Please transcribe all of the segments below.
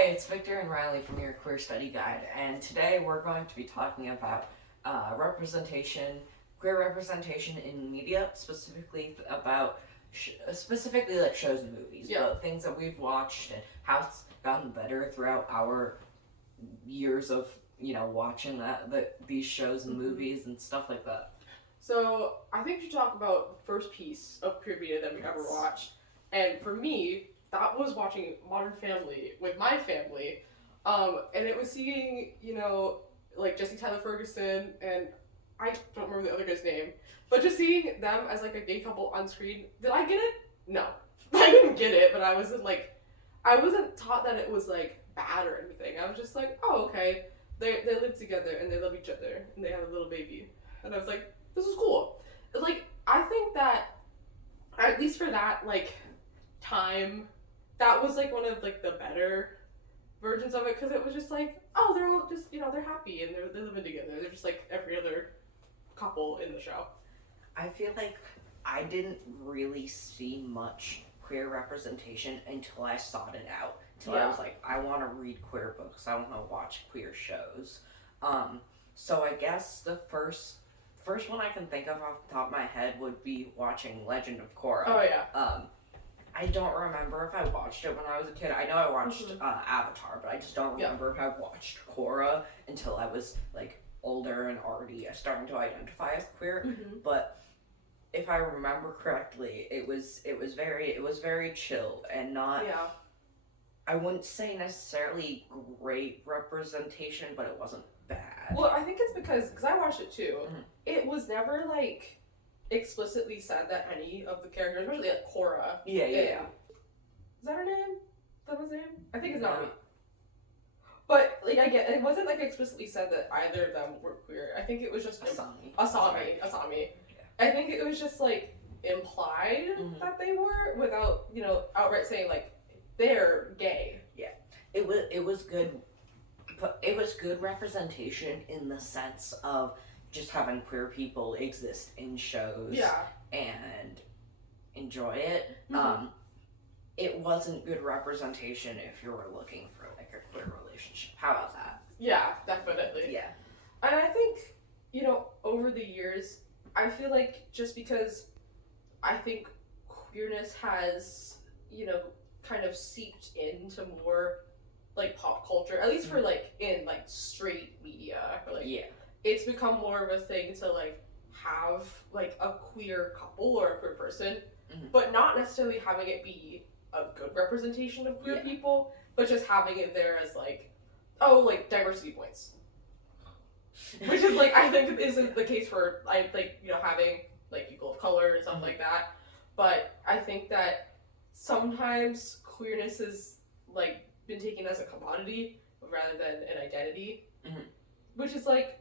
Hey, it's Victor and Riley from your Queer Study Guide, and today we're going to be talking about representation, queer representation in media, specifically about specifically like shows and movies, but things that we've watched and how it's gotten better throughout our years of watching these shows and movies and stuff like that. So I think we should talk about the first piece of queer media that we ever watched, and for me, that was watching Modern Family with my family, and it was seeing, like Jesse Tyler Ferguson, and I don't remember the other guy's name, but just seeing them as like a gay couple on screen. Did I get it? No, I didn't get it, but I wasn't taught that it was like bad or anything. I was just like, oh, okay, they live together and they love each other and they have a little baby, and I was like, this is cool. Like, I think that at least for that like time, that was like one of like the better versions of it, because it was just like, oh, they're all just they're happy and they're living together. They're just like every other couple in the show. I feel like I didn't really see much queer representation until I sought it out. Until I was like, I want to read queer books. I want to watch queer shows. So I guess the first one I can think of off the top of my head would be watching Legend of Korra. Oh yeah. I don't remember if I watched it when I was a kid. I know I watched Avatar, but I just don't remember if I watched Korra until I was like older and already starting to identify as queer. But if I remember correctly, it was very chill and not. Yeah. I wouldn't say necessarily great representation, but it wasn't bad. Well, I think it's because I watched it too. It was never like explicitly said that any of the characters, especially like Korra. Yeah. Is that her name? Is that his name? I think it's not. But like, I get it wasn't like explicitly said that either of them were queer. I think it was just Asami. Yeah. I think it was just like implied that they were, without outright saying like they're gay. Yeah, it was good, but it was good representation in the sense of just having queer people exist in shows and enjoy it. It wasn't good representation if you were looking for like a queer relationship. How about that? Yeah, definitely. Yeah. And I think, over the years, I feel like just because I think queerness has, kind of seeped into more like pop culture, at least for like in like straight media, or like it's become more of a thing to like have like a queer couple or a queer person, but not necessarily having it be a good representation of queer people, but just having it there as like, oh, like diversity points, which is like, I think isn't the case for having like people of color and stuff like that. But I think that sometimes queerness has like been taken as a commodity rather than an identity, which is like,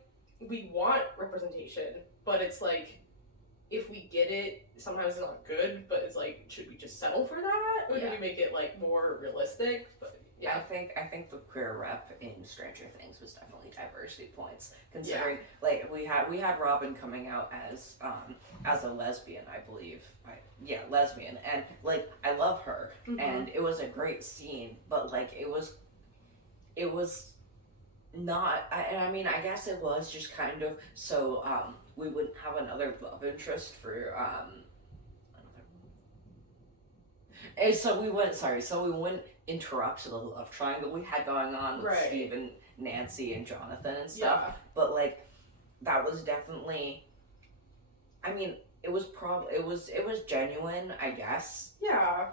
we want representation, but it's like, if we get it, sometimes it's not good, but it's like, should we just settle for that, or do we make it like more realistic? But yeah, I think the queer rep in Stranger Things was definitely diversity points, considering like we had Robin coming out as a lesbian, I believe. Lesbian, and like I love her, and it was a great scene, but like it was not. I mean, I guess it was just kind of so we wouldn't have another love interest for another. So we wouldn't interrupt the love triangle we had going on with Steve and Nancy and Jonathan and stuff. Yeah. But like, that was definitely. I mean, it was genuine, I guess. Yeah.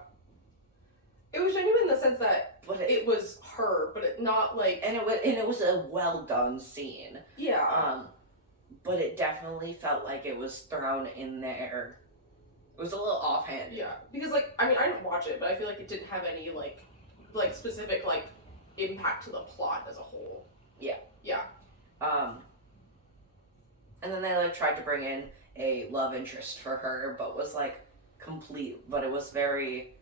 It was genuine in the sense that it was her, but it not like, and it was a well done scene. Yeah. But it definitely felt like it was thrown in there. It was a little offhand. Yeah, because like, I mean, I didn't watch it, but I feel like it didn't have any like specific like impact to the plot as a whole. Yeah. Yeah. And then they like tried to bring in a love interest for her, but was like complete. But it was very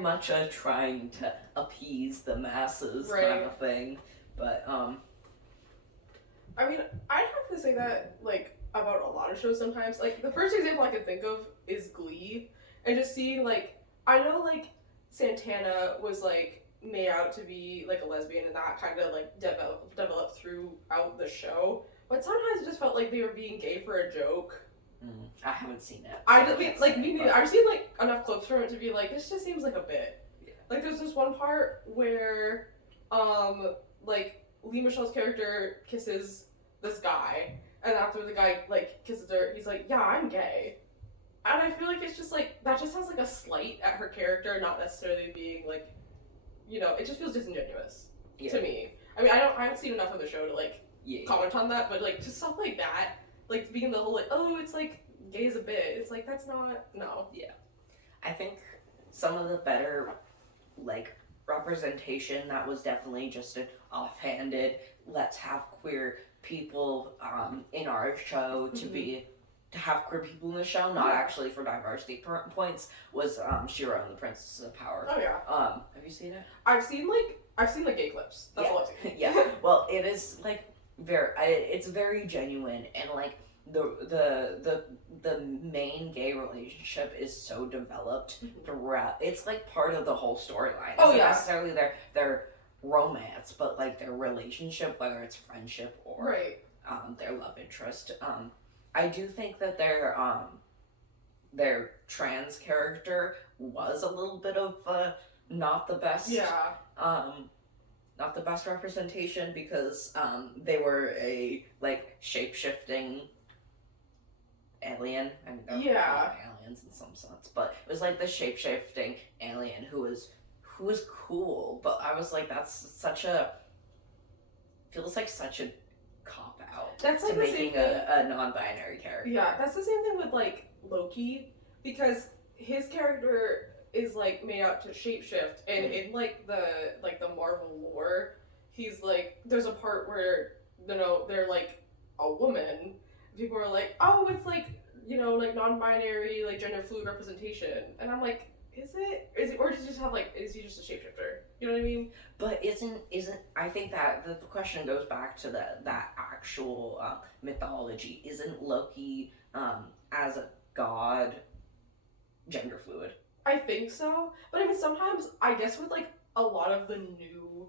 much a trying to appease the masses kind of thing. But I mean, I'd have to say that like about a lot of shows sometimes. Like, the first example I can think of is Glee, and just seeing like, I know like Santana was like made out to be like a lesbian, and that kind of like developed throughout the show. But sometimes it just felt like they were being gay for a joke. I haven't seen it. I mean, like me neither. I've seen like enough clips from it to be like, this just seems like a bit. Yeah. Like there's this one part where, like Lee Michelle's character kisses this guy, and after the guy like kisses her, he's like, yeah, I'm gay. And I feel like it's just like, that just sounds like a slight at her character, not necessarily being like, you know, it just feels disingenuous to me. I mean, I haven't seen enough of the show to like comment on that, but like just stuff like that, like being the whole like, oh, it's like gay is a bit. It's like, that's not, no. Yeah. I think some of the better like representation that was definitely just an offhanded, let's have queer people in our show to have queer people in the show, not actually for diversity points, was Shiro and the Princess of Power. Oh yeah. Have you seen it? I've seen like gay clips. That's all I've seen. Yeah. Well, it is like it's very genuine, and like the main gay relationship is so developed throughout. It's like part of the whole storyline. It's not necessarily their romance, but like their relationship, whether it's friendship or their love interest. I do think that their trans character was a little bit of not the best. Not the best representation, because they were a like shape-shifting alien. I mean, they're aliens in some sense, but it was like the shape-shifting alien who was cool. But I was like, feels like such a cop out. That's like to making a non-binary character. Yeah, that's the same thing with like Loki, because his character is like made out to shapeshift, and in like the Marvel lore, he's like, there's a part where, you know, they're like a woman. People are like, oh, it's like, you know, like non-binary, like gender fluid representation, and I'm like, is it, or does he just have like, is he just a shapeshifter? You know what I mean? But isn't I think that the question goes back to that actual mythology. Isn't Loki as a god gender fluid? I think so, but I mean, sometimes I guess with like a lot of the new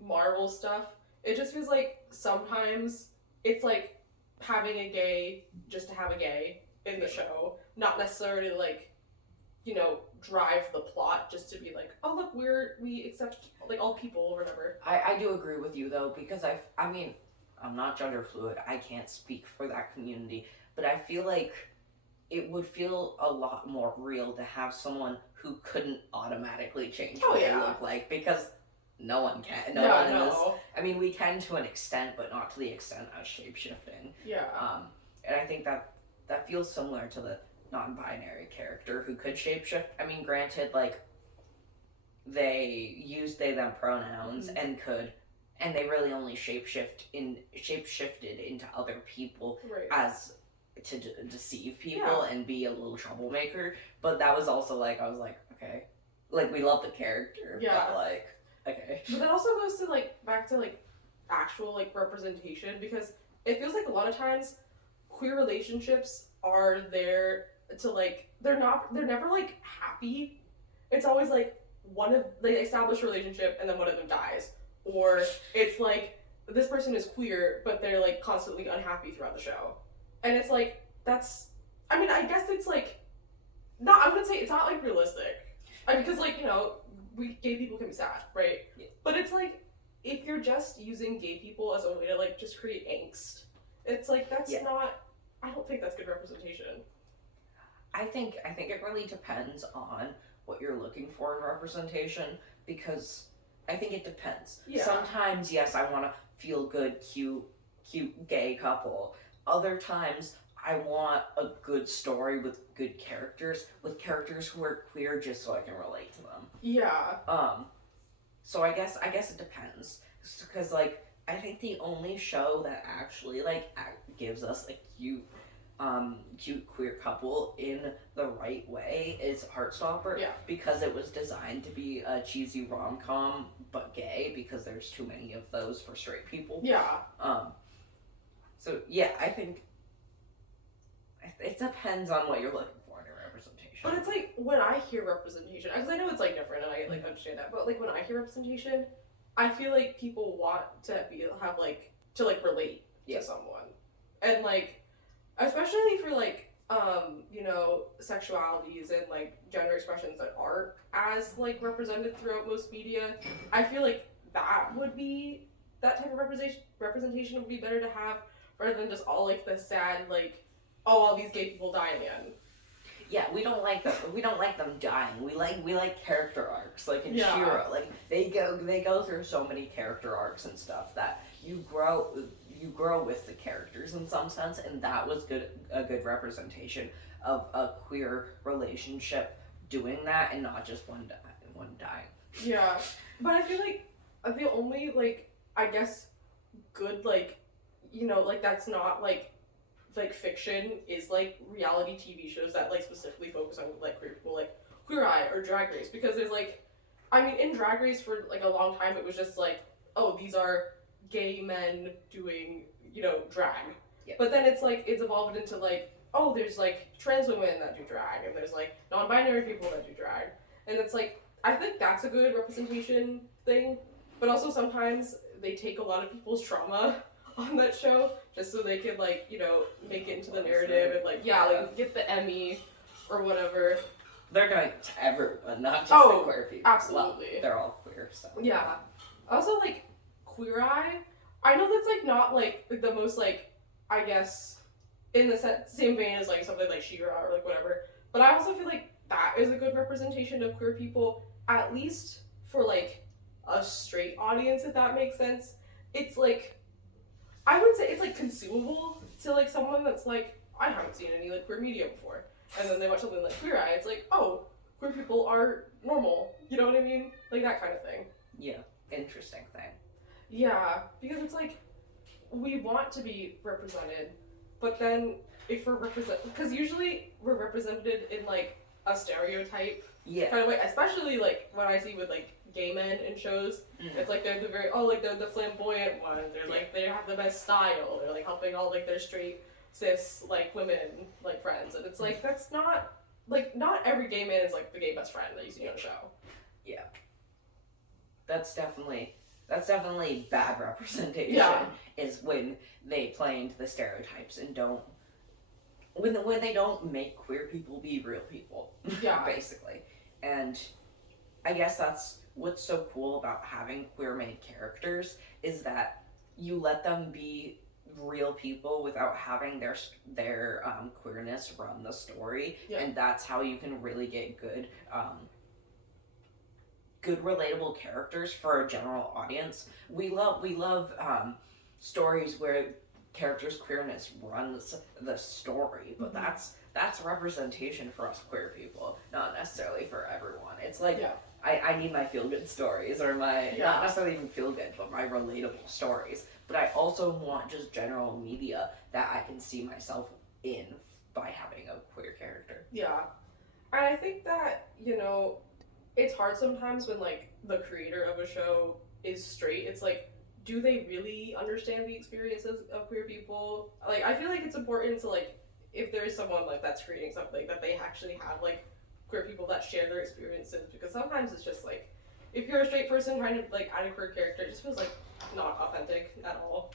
Marvel stuff, it just feels like sometimes it's like having a gay just to have a gay in the show, not necessarily like, you know, drive the plot just to be like, oh look, we accept like all people or whatever. I do agree with you though, because I mean, I'm not gender fluid, I can't speak for that community, but I feel like it would feel a lot more real to have someone who couldn't automatically change what they look like, because no one can. No one is. I mean, we can to an extent, but not to the extent of shapeshifting. Yeah. And I think that feels similar to the non-binary character who could shapeshift. I mean, granted, like, they used they them pronouns and they really only shapeshifted into other people as to deceive people and be a little troublemaker. But that was also like, I was like, okay, like, we love the character, but like, okay. But that also goes to like back to like actual like representation, because it feels like a lot of times queer relationships are there to like, they're never like happy. It's always like they establish a relationship and then one of them dies, or it's like this person is queer but they're like constantly unhappy throughout the show, and it's like, that's, I mean, I guess it's like, not, I'm gonna say it's not like realistic, I mean, because like, you know, gay people can be sad, right? Yeah. But it's like, if you're just using gay people as a way to like just create angst, it's like, that's not, I don't think that's good representation. I think it really depends on what you're looking for in representation, because I think it depends. Yeah. Sometimes, yes, I want a feel good, cute gay couple. Other times, I want a good story with good characters, who are queer, just so I can relate to them. Yeah. So I guess it depends, because like, I think the only show that actually like gives us a cute queer couple in the right way is Heartstopper, because it was designed to be a cheesy rom-com but gay, because there's too many of those for straight people. So yeah, I think it depends on what you're looking for in a representation. But it's like when I hear representation, because I know it's like different, and I like understand that. But like when I hear representation, I feel like people want to have like to like relate to someone, and like especially for like you know, sexualities and like gender expressions that aren't as like represented throughout most media. I feel like that type of representation would be better to have rather than just all like the sad like, oh, all these gay people die in the end. Yeah, we don't like them dying. We like character arcs, like in Shira. Like they go through so many character arcs and stuff that you grow with the characters in some sense, and that was a good representation of a queer relationship doing that, and not just one dying. Yeah, but I feel like the only like, I guess, good like, you know, like that's not like fiction is like reality TV shows that like specifically focus on like queer people, like Queer Eye or Drag Race, because there's like, I mean, in Drag Race for like a long time it was just like, oh, these are gay men doing, you know, drag. Yep. But then it's like it's evolved into like, oh, there's like trans women that do drag, and there's like non-binary people that do drag, and it's like I think that's a good representation thing. But also sometimes they take a lot of people's trauma on that show just so they could like, you know, make it into the narrative and like like get the Emmy or whatever. They're doing it to everyone, not just the queer people. Absolutely. Well, they're all queer, so. Yeah. Also like Queer Eye, I know that's like not like the most like, I guess, in the same vein as like something like She-Ra or like whatever, but I also feel like that is a good representation of queer people, at least for like a straight audience, if that makes sense. It's like, I would say it's like consumable to like someone that's like, I haven't seen any like queer media before, and then they watch something like Queer Eye, it's like, oh, queer people are normal, you know what I mean? Like that kind of thing. Yeah, interesting thing. Yeah, because it's like, we want to be represented, but then if we're because usually we're represented in like a stereotype kind of way, especially like what I see with like gay men in shows. It's like they're they're the flamboyant ones, they're like, they have the best style, they're like helping all like their straight cis like women like friends, and it's like that's not like, not every gay man is like the gay best friend that you see on a show. Yeah, that's definitely bad representation. Is when they play into the stereotypes and don't when they don't make queer people be real people. Basically. And I guess that's what's so cool about having queer made characters, is that you let them be real people without having their queerness run the story. And that's how you can really get good relatable characters for a general audience. We love stories where characters' queerness runs the story, but that's representation for us queer people, not necessarily for everyone. It's like, I need my feel-good stories, or my, not necessarily even feel-good, but my relatable stories. But I also want just general media that I can see myself in by having a queer character. Yeah. And I think that, you know, it's hard sometimes when, like, the creator of a show is straight. It's like, do they really understand the experiences of queer people? Like, I feel like it's important to, like, if there is someone, like, that's creating something, that they actually have, like, queer people that share their experiences. Because sometimes it's just, like, if you're a straight person trying to, like, add a queer character, it just feels, like, not authentic at all.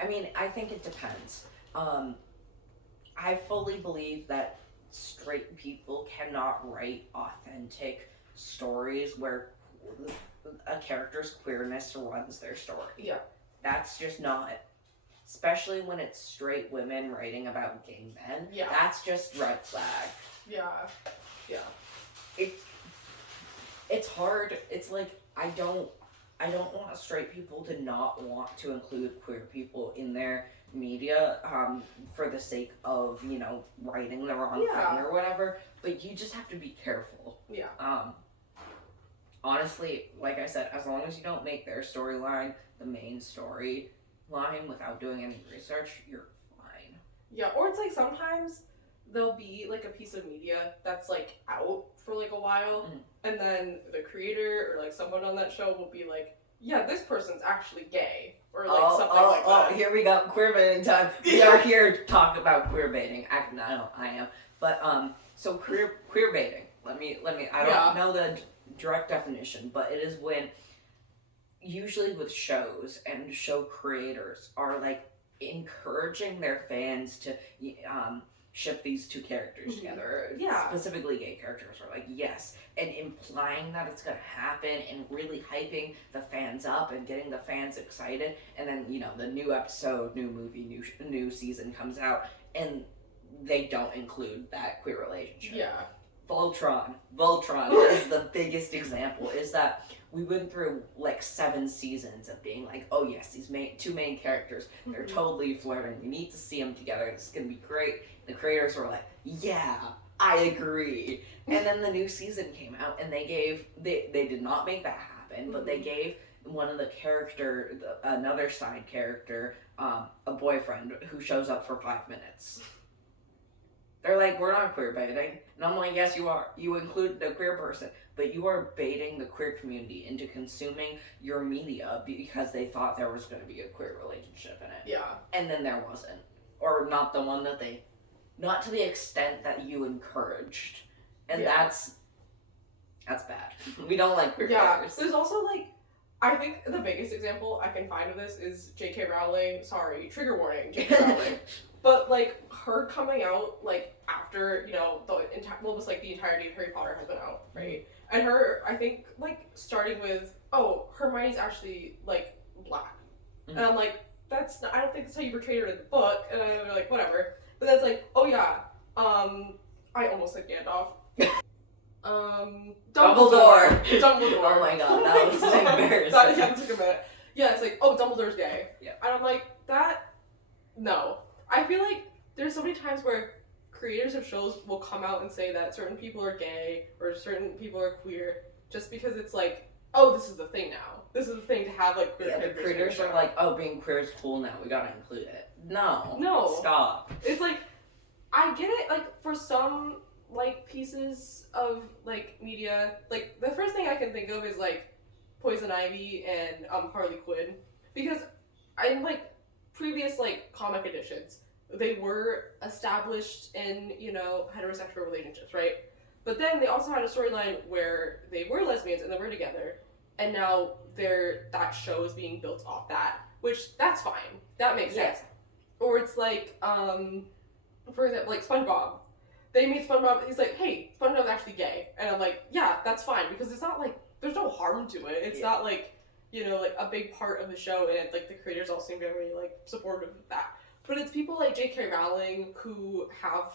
I mean, I think it depends. I fully believe that straight people cannot write authentic stories where a character's queerness runs their story. Yeah. That's just not, especially when it's straight women writing about gay men. Yeah. That's just red flag. Yeah. Yeah. It's hard. It's like, I don't want straight people to not want to include queer people in their media for the sake of, you know, writing the wrong thing or whatever, but you just have to be careful. Yeah. Honestly, like I said, as long as you don't make their storyline the main storyline without doing any research, you're fine. Yeah, or it's like sometimes there'll be like a piece of media that's like out for like a while, and then the creator or like someone on that show will be like, yeah, this person's actually gay, or like something like that. Here we go, queerbaiting time. We are here to talk about queerbaiting. I am. But So queer baiting. Let me. I don't know the direct definition, but it is when, usually with shows and show creators are like encouraging their fans to ship these two characters together. Yeah. Specifically gay characters are like, yes. And implying that it's going to happen and really hyping the fans up and getting the fans excited. And then, the new episode, new movie, new season comes out and they don't include that queer relationship. Yeah. Voltron is the biggest example, is that we went through like 7 seasons of being like, oh yes, these two main characters, they're totally flirting, we need to see them together, it's gonna be great. The creators were like, yeah, I agree. And then the new season came out and they did not make that happen, but they gave one of the another side character, a boyfriend who shows up for 5 minutes. They're like, we're not queer baiting. And I'm like, yes, you are. You include the queer person, but you are baiting the queer community into consuming your media because they thought there was going to be a queer relationship in it. Yeah. And then there wasn't. Or not the one that not to the extent that you encouraged. And that's bad. We don't like queer players. There's also like, I think the biggest example I can find of this is J.K. Rowling. Sorry, trigger warning, J.K. Rowling. But like her coming out like after almost like the entirety of Harry Potter has been out, right? And her, I think, like starting with, oh, Hermione's actually like black, and I'm like, I don't think that's how you portrayed her in the book, and I'm like, whatever. But that's like, oh yeah, I almost said Gandalf. Dumbledore. Oh my god, that was embarrassing. That took a minute. Yeah, it's like, oh, Dumbledore's gay. Yeah. And I'm like, no. I feel like there's so many times where creators of shows will come out and say that certain people are gay or certain people are queer just because it's like, oh, this is the thing now. This is the thing to have like queer characters. The creators are like, oh, being queer is cool now. We gotta include it. No. Stop. It's like, I get it. Like for some like pieces of like media, like the first thing I can think of is like Poison Ivy and Harley Quinn, because I'm like previous like comic editions, they were established in heterosexual relationships, right? But then they also had a storyline where they were lesbians and they were together, and now that show is being built off that, which that's fine, that makes sense. Or it's like for example, like SpongeBob, they made SpongeBob, he's like, hey, SpongeBob's actually gay, and I'm like, yeah, that's fine, because it's not like there's no harm to it. It's not like like a big part of the show, and like the creators all seem very like supportive of that. But it's people like J.K. Rowling who have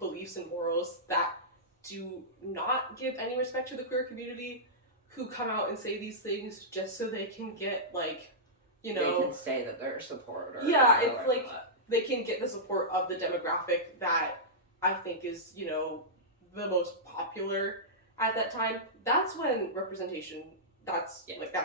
beliefs and morals that do not give any respect to the queer community, who come out and say these things just so they can get like they can say that they're a supporter. Yeah, it's like they can get the support of the demographic that I think is the most popular at that time. That's when representation. That's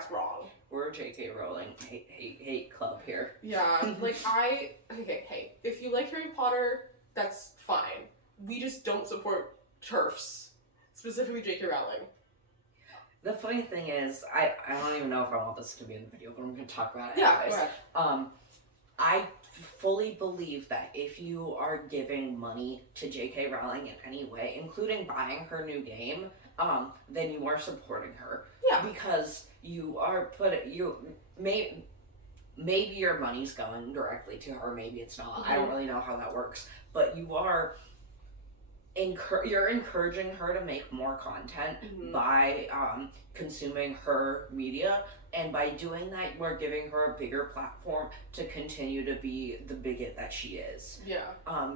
wrong. We're a J.K. Rowling hate club here. Yeah, like hey, if you like Harry Potter, that's fine. We just don't support TERFs, specifically J.K. Rowling. The funny thing is, I don't even know if I want this to be in the video, but I'm going to talk about it anyways. Go ahead. I fully believe that if you are giving money to J.K. Rowling in any way, including buying her new game, then you are supporting her. Yeah. Because you are maybe your money's going directly to her, maybe it's not. I don't really know how that works, but you're encouraging her to make more content by consuming her media, and by doing that, you are giving her a bigger platform to continue to be the bigot that she is. Yeah.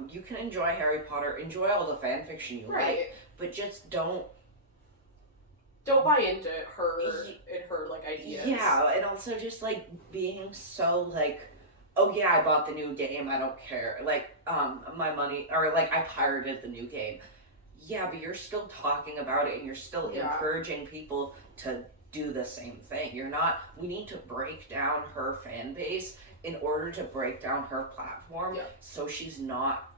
You can enjoy Harry Potter, enjoy all the fan fiction you like, but just don't buy into her and her like ideas. Yeah, and also just like being so like, oh yeah, I bought the new game, I don't care. Like, my money, or like I pirated the new game. Yeah, but you're still talking about it and you're still encouraging people to do the same thing. We need to break down her fan base in order to break down her platform, so she's not,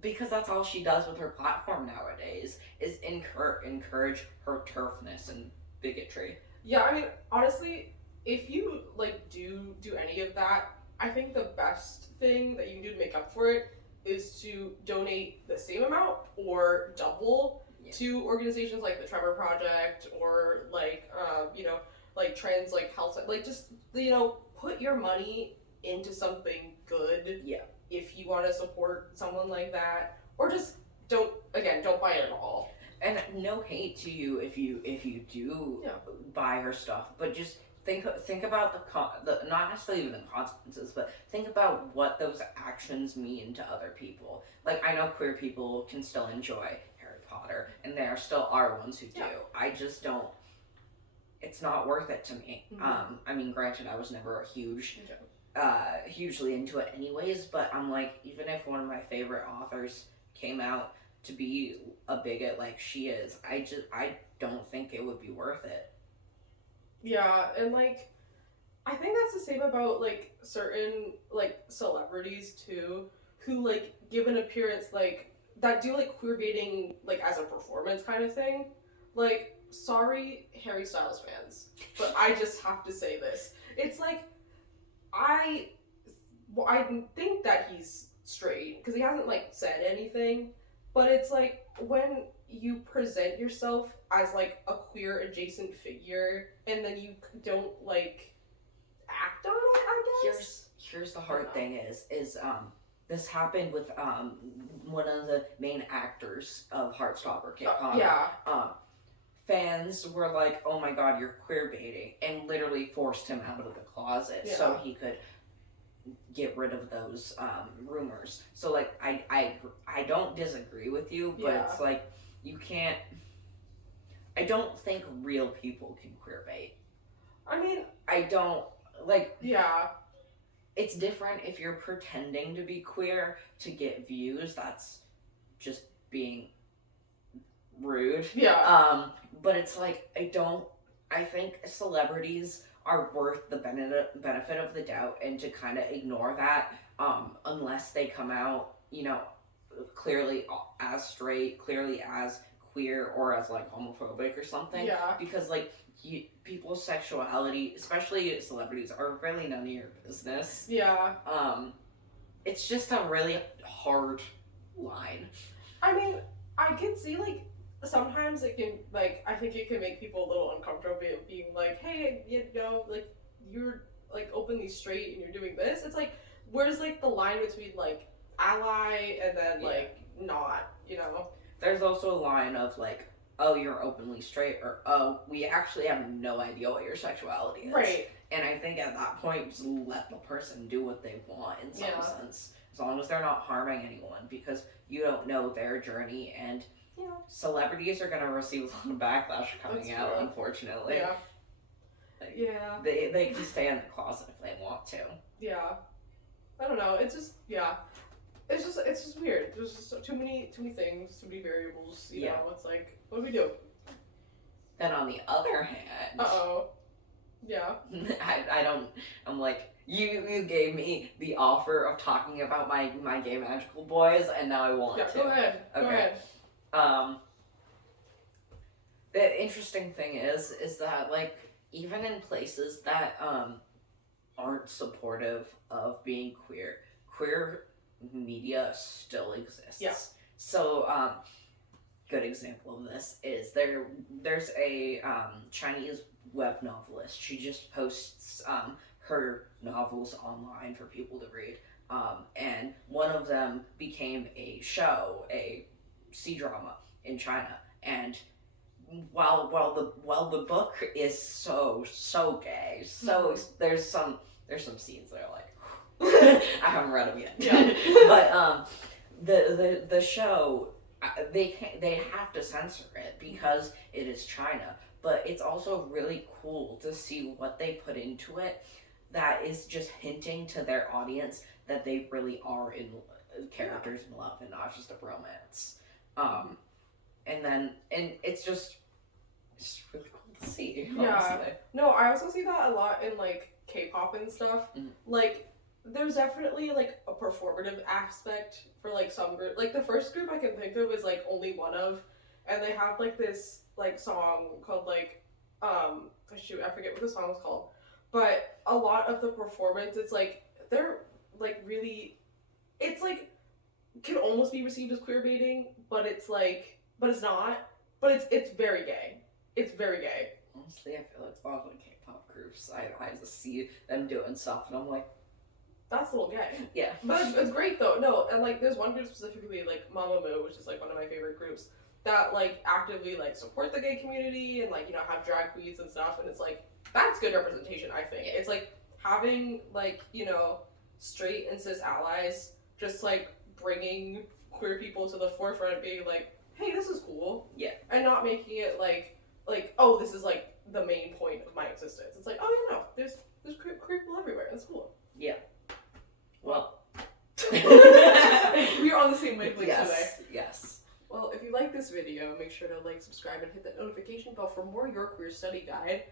because that's all she does with her platform nowadays, is encourage her turfness and bigotry. Yeah, I mean, honestly, if you like do any of that, I think the best thing that you can do to make up for it is to donate the same amount or double Yeah. to organizations like the Trevor Project or like like trans like health, like just put your money into something good. Yeah. If you want to support someone like that, or just don't buy it at all. And no hate to you if you do buy her stuff, but just think about the not necessarily even the consequences, but think about what those actions mean to other people. Like, I know queer people can still enjoy Harry Potter, and there still are ones who do. I just don't. It's not worth it to me. Mm-hmm. I mean, granted, I was never a hugely into it anyways, but I'm like, even if one of my favorite authors came out to be a bigot like she is, I don't think it would be worth it. Yeah, and like I think that's the same about like certain like celebrities too, who like give an appearance like that do like queer baiting like as a performance kind of thing. Like, sorry, Harry Styles fans, but I just have to say this. It's like I think that he's straight because he hasn't like said anything, but it's like when you present yourself as like a queer adjacent figure and then you don't like act on it, I guess. Here's the hard thing is this happened with one of the main actors of Heartstopper, Kpop. Fans were like, "Oh my God, you're queer baiting," and literally forced him out of the closet so he could get rid of those rumors. So like, I don't disagree with you, but it's like you can't. I don't think real people can queer bait. I mean, I don't like. Yeah. It's different if you're pretending to be queer to get views. That's just being rude. Yeah. But it's like, I think celebrities are worth the benefit of the doubt, and to kind of ignore that, unless they come out, clearly as straight, clearly as queer, or as like homophobic or something. Yeah. Because like, people's sexuality, especially celebrities, are really none of your business. Yeah. It's just a really hard line. I mean, I can see like sometimes it can like I think it can make people a little uncomfortable being like, hey, like you're like openly straight and you're doing this. It's like, where's like the line between like ally and then like not, There's also a line of like, oh, you're openly straight, or oh, we actually have no idea what your sexuality is. Right. And I think at that point, just let the person do what they want in some sense, as long as they're not harming anyone, because you don't know their journey, and celebrities are gonna receive a lot of backlash coming out, unfortunately. Yeah. Like, yeah. They can stay in the closet if they want to. Yeah. I don't know. It's just It's just weird. There's just too many things, too many variables. You know, it's like, what do we do? Then on the other hand, yeah. I'm like, you gave me the offer of talking about my gay magical boys, and now I want to. Go ahead. Okay. Go ahead. The interesting thing is that like, even in places that aren't supportive of being queer media still exists. Yeah. So good example of this is there's a Chinese web novelist. She just posts her novels online for people to read. And one of them became a show, a C-drama in China. And while the book is so gay, there's some scenes that are like, I haven't read them yet. Yeah. But the show, they have to censor it because it is China. But it's also really cool to see what they put into it that is just hinting to their audience that they really are characters in love and not just a romance. And it's just really cool to see. Honestly. Yeah. No, I also see that a lot in like K-pop and stuff. Mm. Like, there's definitely like a performative aspect for like some group. Like the first group I can think of is like Only One Of, and they have like this like song called like shoot, I forget what the song was called. But a lot of the performance, it's like they're like really, it's like can almost be received as queerbaiting, but it's like, but it's not. But it's very gay. It's very gay. Honestly, I feel like a lot of the K-pop groups, I just see them doing stuff, and I'm like, that's a little gay. yeah. But it's great though. No, and like there's one group specifically, like Mamamoo, which is like one of my favorite groups, that like actively like support the gay community and like, you know, have drag queens and stuff, and it's like that's good representation, I think. It's like having like, you know, straight and cis allies just like bringing queer people to the forefront, being like, hey, this is cool. Yeah. And not making it like oh, this is like the main point of my existence. It's like, oh yeah, no, there's queer people everywhere. That's cool. Yeah. Well. We are on the same wavelength today. Yes. Well, if you like this video, make sure to like, subscribe, and hit that notification bell for more Your Queer Study Guide.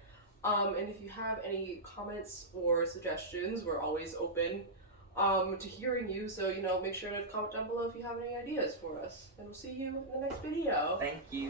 And if you have any comments or suggestions, we're always open to hearing you. So, you know, make sure to comment down below if you have any ideas for us. And we'll see you in the next video. Thank you.